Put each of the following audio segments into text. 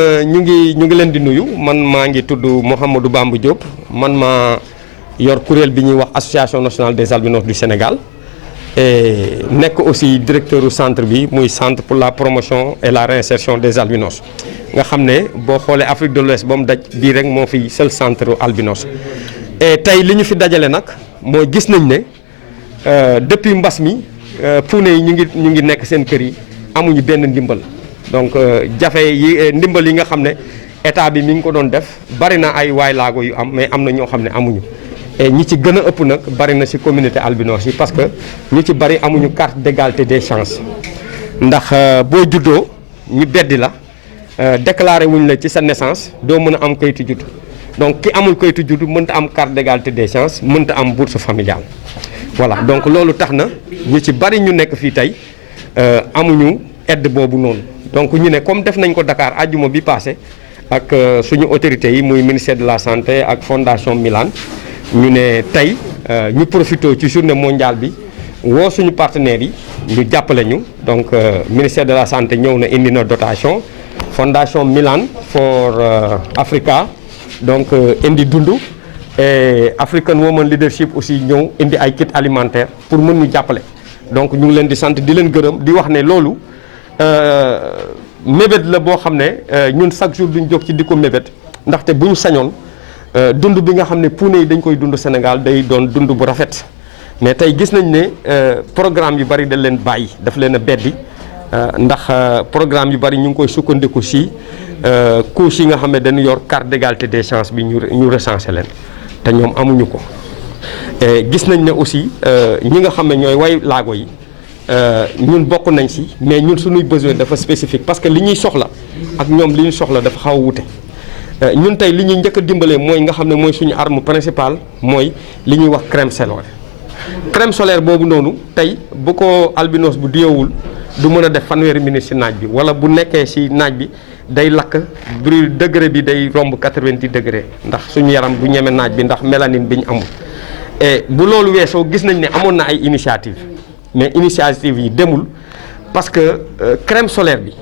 ñu ngi leen di nuyu man maa ngi tudd Mouhamadou Bamba Diop man maa yor kuréel bi ñuy wax association nationale des albinos du Sénégal et nekk aussi directeur du centre bi muy centre pour la promotion et la réinsertion des albinos nga xam ne boo xoolee Afrique de l'Ouest ba mu daj bii rek moo fi seul centre albinos. et tey li ñu fi dajale nag mooy gis nañ ne depuis mbas mi puune yi ñu ngi nekk seen kër yi amuñu benn ndimbal. donc jafe yi ndimbal yi nga xam ne état bi mi ngi ko doon def bari na ay waay laago yu am mais am na ñoo xam ne amuñu et ñi ci gën a ëpp nag bari na ci communauté albinos yi parce que ñu ci bari amuñu carte d'égalité des chances ndax boo juddoo ñu beddi la déclaré wuñ la ci sa naissance doo mën a am kayitu judd donc ki amul kayitu judd mënta am carte d'égalité des chances mënta am bourse familiale voilà donc loolu tax na ñu ci bari ñu nekk fii tey amuñu aide boobu noonu. donc ñu ne comme def nañ ko Dakar àjjuma bi passé ak suñu autorités yi muy ministère de la santé ak fondation Milan ñu ne tey ñu profité ci journée mondiale bi woo suñu partenaires yi ñu jàppale ñu donc ministère de la santé ñëw na indi na dotation fondation Milan for Africa donc indi dund et African Women Leadership aussi ñëw indi ay kits alimentaires pour mën ñu jàppale donc ñu ngi leen di sant di leen gërëm di wax ne loolu mébét la boo xam ne ñun chaque jour duñ jóg ci di ko mébét ndaxte bu ñu sañoon dund bi nga xam ne puune yi dañ koy dund Sénégal day doon dund bu rafet mais tey gis nañ ne programme yu bari dañ leen bàyyi daf leen a beddi ndax programme yu bari ñu ngi koy sukkandiku si couches yi nga xam ne dañu yor carte d'égalité des chances bi ñu recensé leen te ñoom amuñu ko gis nañ ne aussi ñi nga xam ne ñooy way laago yi ñun bokk nañ ci mais ñun suñuy besoin dafa spécifique parce que li ñuy soxla ak ñoom li ñu soxla dafa xaw a wute ñun tey li ñuy njëkk a dimbalee mooy nga xam ne mooy suñu arme principale mooy li ñuy wax crème solaire. crème solaire boobu noonu tey bu ko albinos bu diyewul du mën a def fanweeri minutes ci naaj bi wala bu nekkee ci naaj bi day lakk brûle degré bi day romb 90 degré ndax suñu yaram du ñeme naaj bi ndax mélanine bi ñu amul. et bu loolu weesoo gis nañ ne amoon na ay initiative mais initiative yi demul parce que crème solaire bi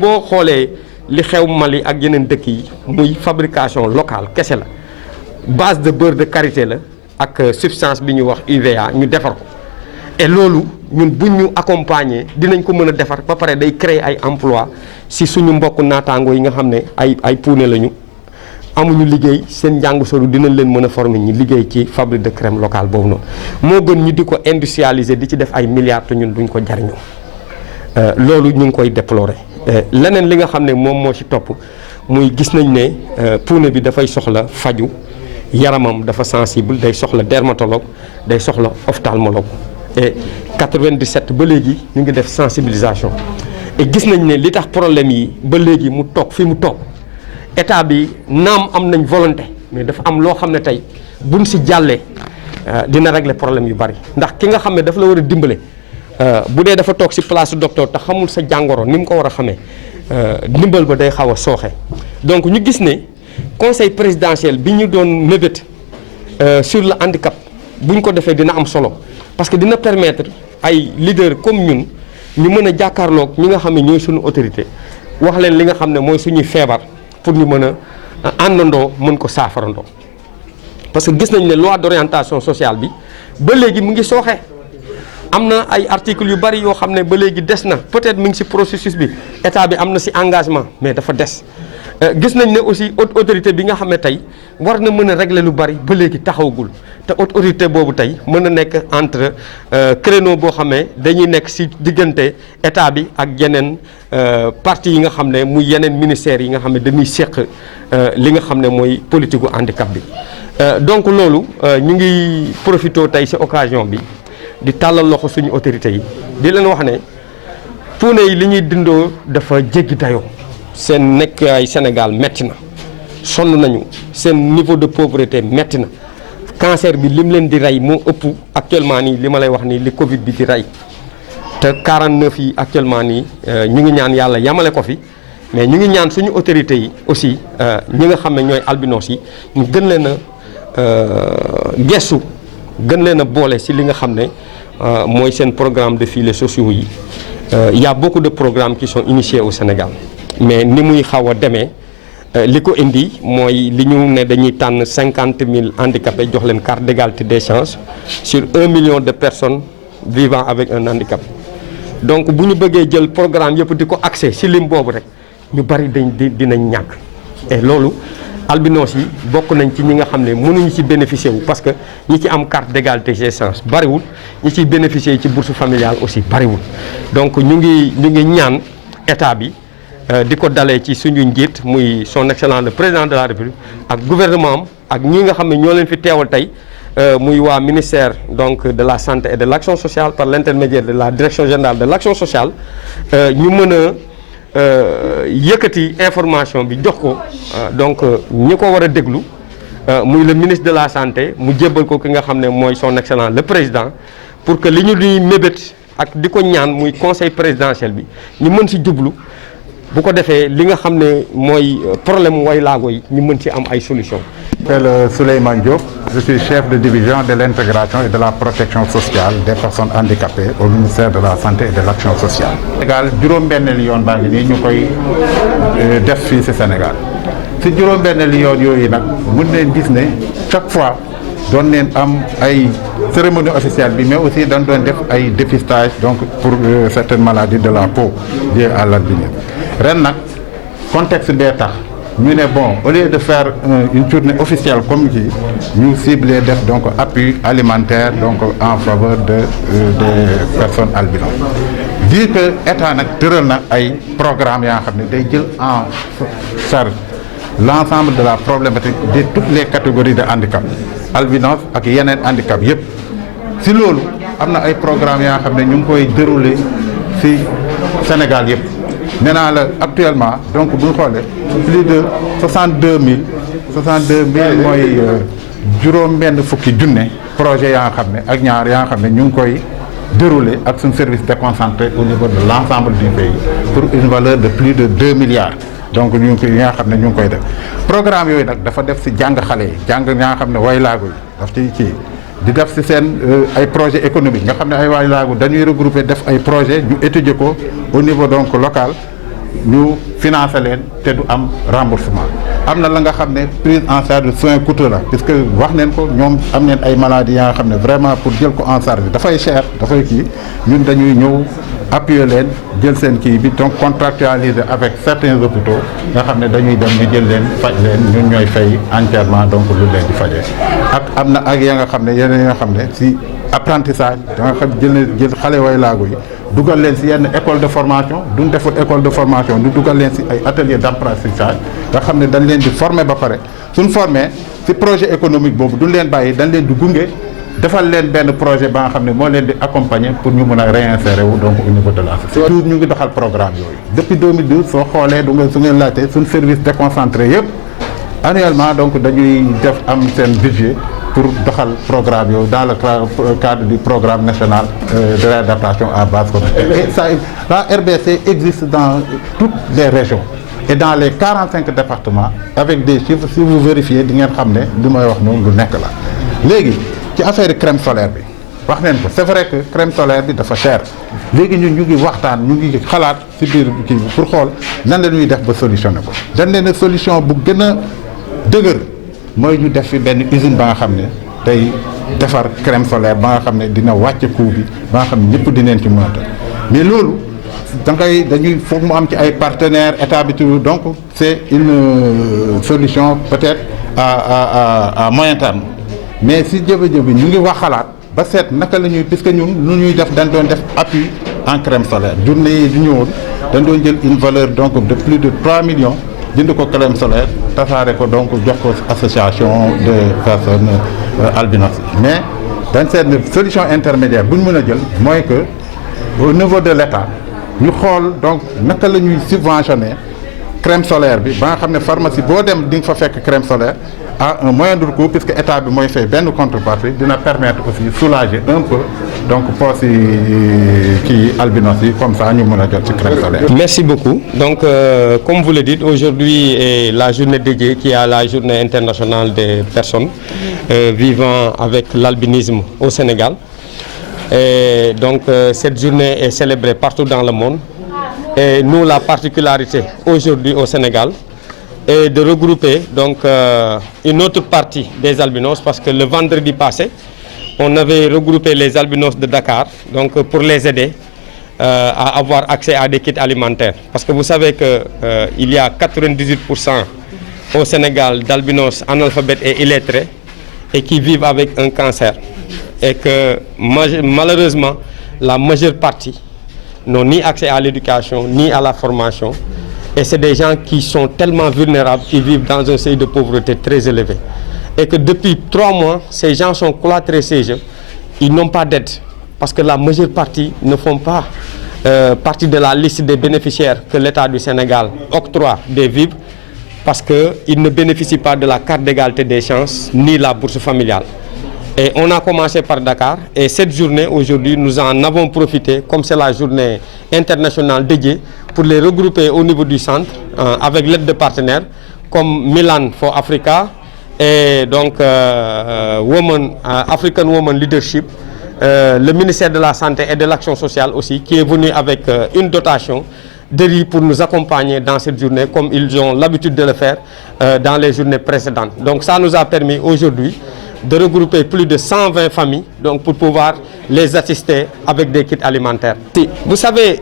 boo xoolee li xew Mali ak yeneen dëkk yi muy fabrication locale kese la base de beurre de karité la ak substance bi ñuy wax UVA ñu defar ko et loolu ñun buñ ñu accompagner dinañ ko mën a defar ba pare day créer ay emploi si suñu mbokk naataango yi nga xam ne ay puune lañu amuñu liggéey seen njàng solu dinañ leen mën a former ñi liggéey ci fabrique de crème locale boobu noonu moo gën ñu di ko industrialiser di ci def ay milliards te ñun duñ ko jariñoo loolu ñu ngi koy déplorer leneen li nga xam ne moom moo ci topp muy gis nañ ne puune bi dafay soxla faju yaramam dafa sensible day soxla dermatologue day soxla ophtalmologue et 97 ba léegi ñu ngi def sensibilisation et gis nañ ne li tax problème yi ba léegi mu toog fi mu toog état bi naam am nañ volonté mais dafa am loo xam ne tey buñ si jàllee dina régler problème yu bari ndax ki nga xam ne dafa la war a dimbale bu dee dafa toog si place docteur te xamul sa jàngoro ni mu ko war a xamee ndimbal ba day xaw a sooxe donc ñu gis ne conseil présidentiel bi ñu doon mébét sur le handicap bu ñu ko defee dina am solo parce que dina permettre ay leaders comme ñun ñu mën a jàkkaarloog ñi nga xam ne ñooy suñu autorité wax leen li nga xam ne mooy suñuy feebar pour ñu mën a àndandoo mën ko saafarandoo parce que gis nañ ne loi d'orientation sociale bi ba léegi mu ngi sooxe am na ay articles yu bari yoo xam ne ba léegi des na peut-être mu ngi ci processus bi état bi am na ci engagement mais dafa des gis nañ ne aussi haute autorité bi nga xam ne tey war na mën a régler lu bari ba léegi taxawagul te haute autorité boobu tey mën na nekk entre créneau boo xam ne dañuy nekk ci diggante état bi ak yeneen parti yi nga xam ne muy yeneen ministères yi nga xam ne dañuy seq li nga xam ne mooy politique gu handicap bi donc loolu ñu ngi profité tey ci occasion bi di tàllal loxo suñu autorités yi di leen wax ne puune yi li ñuy dindoo dafa jéggi dayoo seen nekk ay Sénégal metti na sonn nañu seen niveau de pauvreté metti na cancer bi lim leen di rey moo ëpp actuellement nii li ma lay wax nii li Covid bi di rey te 49 yi actuellement nii ñu ngi ñaan yàlla yamale ko fi mais ñu ngi ñaan suñu autorités yi aussi ñi nga xam ne ñooy albinos yi ñu gën leen a gestu gën leen a boole ci li nga xam ne mooy seen programme de filets sociaux yi il y a beaucoup de programmes qui sont initiés au Sénégal mais ni muy xaw a demee li ko indi mooy li ñu ne dañuy tànn 50 000 handicapés jox leen carte d'égalité des chances sur 1 million de personnes vivant avec un handicap. Donc bu ñu bëggee jël programme yëpp di ko accès ci lim boobu rek ñu bari dinañ ñàkk et loolu albinos yi bokk nañ ci ñi nga xam ne mënuñu ci bénéficier wu parce que ñi ci am carte d'égalité des chances bariwul, ñi ciy bénéficier ci bourse familiale aussi bariwul. Donc ñu ngi ñaan état bi di ko dalee ci suñu njiit muy son excellence le président de la République ak gouvernement am ak ñi nga xam ne ñoo leen fi teewal tey muy waa ministère donc de la santé et de l'action sociale par l'intermédiaire de la direction générale de l'action sociale ñu mën a yëkkati information bi jox ko donc ñi ko war a déglu muy le ministre de la santé mu jébbal ko ki nga xam ne mooy son excellence le président pour que li ñu di mébét ak di ko ñaan muy conseil présidentiel bi ñu mën ci jublu bu ko defee li nga xam ne mooy problème way laago yi ñu mën ci am ay solution. Je m'appelle Souleymane Diop, je suis chef de division de l'intégration et de la protection sociale des personnes handicapées au ministère de la santé et de l'action sociale. Sénégal juróom-benn yoon baa ngi nii ñu koy def fii ci Sénégal ci juróom-benn yoon yooyu nag mën nañ gis ne chaque fois doon neen am ay cérémonie officielle bi mais aussi dañ doon def ay dépistage donc pour certaines maladies de la peau liées à l'albinisme. Ren nag contexte bee tax ñu ne bon au lieu de faire une journée officielle comme kii ñu ciblé def donc appui alimentaire donc en faveur des personnes albinos. Dire que état nag tëral na ay programmes yaa xam ne day jël en charge l'ensemble de la problématique de toutes les catégories de handicap albinos ak yeneen handicap yëpp. Si loolu am na ay programmes yaa xam ne ñu ngi koy dérouler ci Sénégal yëpp. nee naa la actuellement donc bu ñu xoolee plus de 62 000 mooy juróom-benn fukki junne projet yaa nga xam ne ak ñaar yaa nga xam ne ñu ngi koy dérouler ak suñu service déconcentré au niveau de l'ensemble du pays pour une valeur de plus de 2 milliards. Donc ñu ngi koy yi nga xam ne ñu ngi koy def programme yooyu nag dafa def ci jàng xale yi jàng ñaa nga xam ne way laago yi daf ci kii di def ci seen ay projet économique nga xam ne ay way laago dañuy regrouper def ay projet ñu étudier ko au niveau donc local ñu financer leen te du am remboursement. am na la nga xam ne prise en charge de soins coûteux la puisque wax neen ko ñoom am neen ay maladies yaa nga xam ne vraiment pour jël ko en charge dafay cher dafay kii ñun dañuy ñëw appuyer leen jël seen kii bi donc contractualiser avec certains hôpitaux nga xam ne dañuy dem ñu jël leen faj leen ñun ñooy fay entièrement donc lu leen di fajee. ak am na ak ya nga xam ne yeneen yi nga xam ne ci apprentissage da nga xam jël xale way laago yi dugal leen ci yenn école de formation duñ deful école de formation ñu dugal leen ci ay atelier d'apprentissage nga xam ne dañ leen di former ba pare suñ former ci projet économique boobu duñ leen bàyyi dañ leen di gunge defal leen benn projet ba nga xam ne moo leen di accompagner pour ñu mën a réinsérer wu donc au niveau de la société. toujours ñu ngi doxal programme yooyu depuis 2012 soo xoolee su ngeen laajtee suñ service déconcentré yëpp annuellement donc dañuy def am seen budget pour doxal programme yooyu dans le cadre du programme national de réadaptation à base communautaire. Et ça, la RBC existe dans toutes les régions et dans les 45 départements avec des chiffres si vous vérifiez di ngeen xam ne li may wax noonu lu nekk la. léegi ci affaire crème solaire bi wax neen ko c'est vrai que crème solaire bi dafa cher léegi ñun ñu ngi waxtaan ñu ngi xalaat ci biir kii bi pour xool nan la ñuy def ba solutionner ko. dañ leen ne solution bu gën a dëgër mooy ñu def fi benn usine ba nga xam ne tey defar crème solaire ba nga xam ne dina wàcce coût bi ba nga xam ne ñëpp dinañ ci mën a mais loolu dañuy foog mu am ci ay partenaires état bi donc c'est une solution peut-être à moyen terme mais si jëbe-jëbe ñu ngi wax xalaat ba seet naka la ñuy puisque ñun lu ñuy def dañ doon def appui en crème solaire journée yi di ñëwoon dañ doon jël une valeur donc de plus de 3 millions jënd ko crème solaire tasaare ko donc jox ko association de personnes albinos mais dañ seet ne solution intermédiaire bu ñu mën a jël mooy que au niveau de l'État ñu xool donc naka la ñuy subventionner crème solaire bi ba nga xam ne pharmacie boo dem di nga fa fekk crème solaire à un moindre coût puisque état bi mooy fay benn contrepartie dina permettre aussi soulager un peu donc poos yi kii albinos yi comme ça ñu mën a jot ci crème solaire. Merci beaucoup. Donc comme vous le dites, aujourd'hui est la journée dédiée qui est à la journée internationale des personnes vivant avec l'albinisme au Sénégal. Et donc cette journée est célébrée partout dans le monde Et nous, la particularité aujourd'hui au Sénégal est de regrouper donc, une autre partie des albinos, parce que le vendredi passé, on avait regroupé les albinos de Dakar donc, pour les aider à avoir accès à des kits alimentaires. Parce que vous savez qu'il y a 98% au Sénégal d'albinos analphabètes et illettrés et qui vivent avec un cancer. Et que malheureusement, la majeure partie n'ont ni accès à l'éducation, ni à la formation. Et c'est des gens qui sont tellement vulnérables, qui vivent dans un seuil de pauvreté très élevé. Et que depuis 3 mois, ces gens sont cloîtrés chez eux. Ils n'ont pas d'aide. Parce que la majeure partie ne font pas partie de la liste des bénéficiaires que l'État du Sénégal octroie des vivres. Parce qu'ils ne bénéficient pas de la carte d'égalité des chances, ni la bourse familiale. Et on a commencé par Dakar. Et cette journée, aujourd'hui, nous en avons profité, comme c'est la journée internationale dédiée, pour les regrouper au niveau du centre, avec l'aide de partenaires, comme Milan for Africa, et donc African Women Leadership, le ministère de la Santé et de l'Action sociale aussi, qui est venu avec une dotation de riz pour nous accompagner dans cette journée, comme ils ont l'habitude de le faire dans les journées précédentes. Donc ça nous a permis aujourd'hui de regrouper plus de 120 familles donc pour pouvoir les assister avec des kits alimentaires. Vous savez,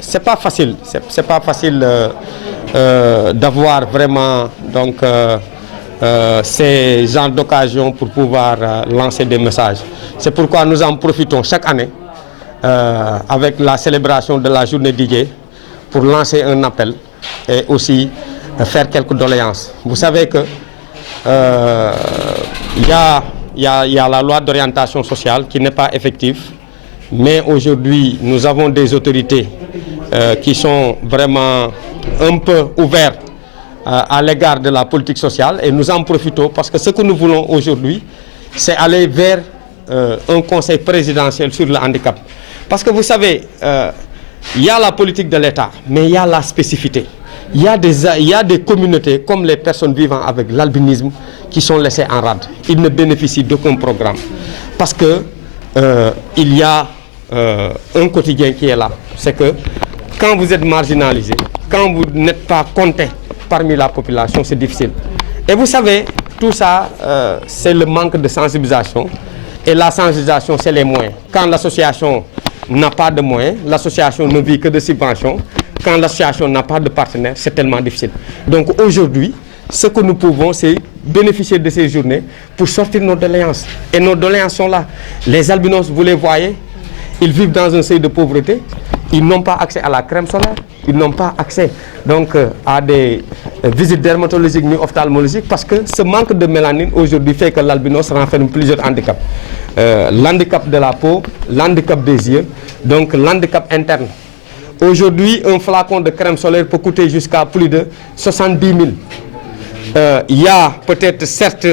c'est pas facile, c'est pas facile d'avoir vraiment donc, ces genres d'occasions pour pouvoir lancer des messages. C'est pourquoi nous en profitons chaque année avec la célébration de la journée DJ pour lancer un appel et aussi faire quelques doléances. Vous savez que il y a la loi d'orientation sociale qui n'est pas effective, mais aujourd'hui nous avons des autorités qui sont vraiment un peu ouvertes à l'égard de la politique sociale, et nous en profitons parce que ce que nous voulons aujourd'hui, c'est aller vers un conseil présidentiel sur le handicap. Parce que vous savez, il y a la politique de l'État, mais il y a la spécificité. Il y a des communautés comme les personnes vivant avec l'albinisme qui sont laissées en rade. Ils ne bénéficient d'aucun programme. Parce que il y a un quotidien qui est là. C'est que quand vous êtes marginalisé, quand vous n'êtes pas compté parmi la population, c'est difficile. Et vous savez, tout ça, c'est le manque de sensibilisation. Et la sensibilisation, c'est les moyens. Quand l'association n'a pas de moyens, l'association ne vit que de subventions. Quand l'association n'a pas de partenaires, c'est tellement difficile. Donc aujourd'hui, ce que nous pouvons, c'est bénéficier de ces journées pour sortir nos doléances. Et nos doléances sont là. Les albinos, vous les voyez, ils vivent dans un seuil de pauvreté. Ils n'ont pas accès à la crème solaire. Ils n'ont pas accès donc, à des visites dermatologiques ni ophtalmologiques, parce que ce manque de mélanine aujourd'hui fait que l'albinos renferme plusieurs handicaps. L'handicap de la peau, l'handicap des yeux, donc l'handicap interne. Aujourd'hui, un flacon de crème solaire peut coûter jusqu'à plus de 70 000. Il y a peut-être certes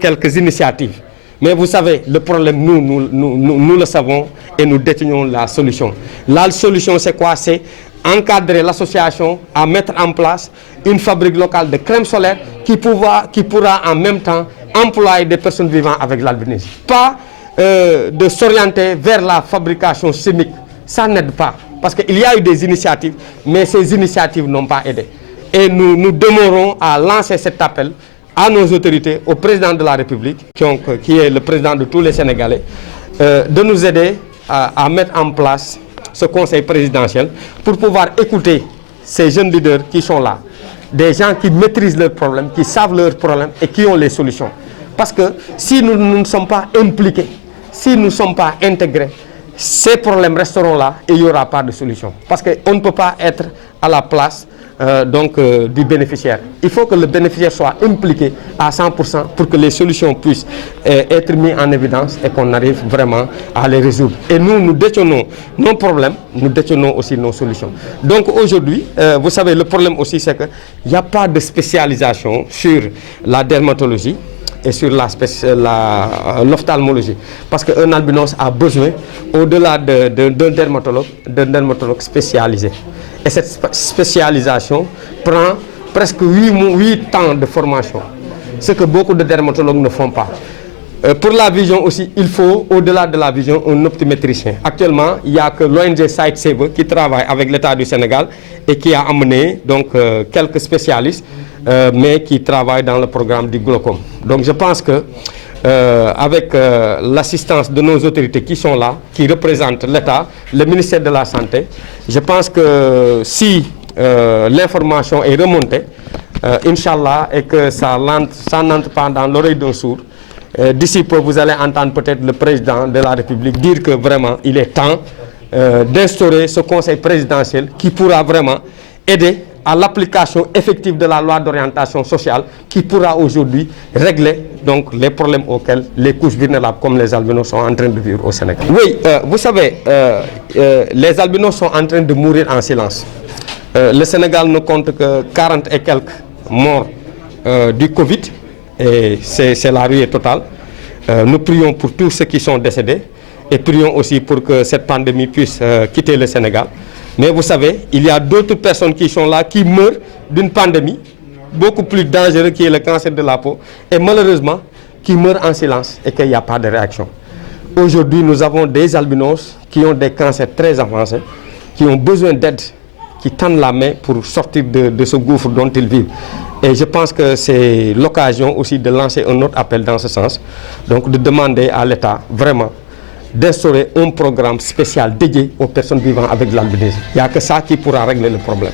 quelques initiatives, mais vous savez, le problème, nous le savons et nous détenons la solution. La solution, c'est quoi? C'est encadrer l'association à mettre en place une fabrique locale de crème solaire qui pourra en même temps employer des personnes vivant avec l'albinisme. Pas de s'orienter vers la fabrication chimique. Ça n'aide pas. Parce qu'il y a eu des initiatives, mais ces initiatives n'ont pas aidé. Et nous demeurons à lancer cet appel à nos autorités, au président de la République, qui est le président de tous les Sénégalais, de nous aider à mettre en place ce conseil présidentiel pour pouvoir écouter ces jeunes leaders qui sont là. Des gens qui maîtrisent leurs problèmes, qui savent leurs problèmes et qui ont les solutions. Parce que si nous ne sommes pas impliqués, si nous ne sommes pas intégrés, ces problèmes resteront là et il n'y aura pas de solution. Parce qu'on ne peut pas être à la place du bénéficiaire. Il faut que le bénéficiaire soit impliqué à 100% pour que les solutions puissent être mises en évidence et qu'on arrive vraiment à les résoudre. Et nous détenons nos problèmes, nous détenons aussi nos solutions. Donc aujourd'hui, vous savez, le problème aussi, c'est qu'il n'y a pas de spécialisation sur la dermatologie et sur l'ophtalmologie. Parce qu'un albinos a besoin, au-delà d'un dermatologue spécialisé. Et cette spécialisation prend presque 8 ans de formation, ce que beaucoup de dermatologues ne font pas. Pour la vision aussi, il faut, au-delà de la vision, un optométricien. Actuellement, il n'y a que l'ONG Sightsaver qui travaille avec l'État du Sénégal et qui a amené donc, quelques spécialistes, mais qui travaillent dans le programme du glaucome. Donc je pense que avec l'assistance de nos autorités qui sont là, qui représentent l'État, le ministère de la Santé, je pense que si l'information est remontée, Inch'Allah, et que ça n'entre pas dans l'oreille d'un sourd, d'ici peu, vous allez entendre peut-être le président de la République dire que vraiment il est temps d'instaurer ce conseil présidentiel qui pourra vraiment aider à l'application effective de la loi d'orientation sociale qui pourra aujourd'hui régler donc, les problèmes auxquels les couches vulnérables comme les albinos sont en train de vivre au Sénégal. Oui, vous savez, les albinos sont en train de mourir en silence. Le Sénégal ne compte que 40 et quelques morts du Covid et c'est la ruée totale. Nous prions pour tous ceux qui sont décédés et prions aussi pour que cette pandémie puisse quitter le Sénégal. Mais vous savez, il y a d'autres personnes qui sont là, qui meurent d'une pandémie beaucoup plus dangereuse qui est le cancer de la peau et malheureusement qui meurent en silence et qu'il n'y a pas de réaction. Aujourd'hui, nous avons des albinos qui ont des cancers très avancés, qui ont besoin d'aide, qui tendent la main pour sortir de ce gouffre dont ils vivent. Et je pense que c'est l'occasion aussi de lancer un autre appel dans ce sens, donc de demander à l'État vraiment d'instaurer un programme spécial dédié aux personnes vivant avec l'albinisme. Il n'y a que ça qui pourra régler le problème.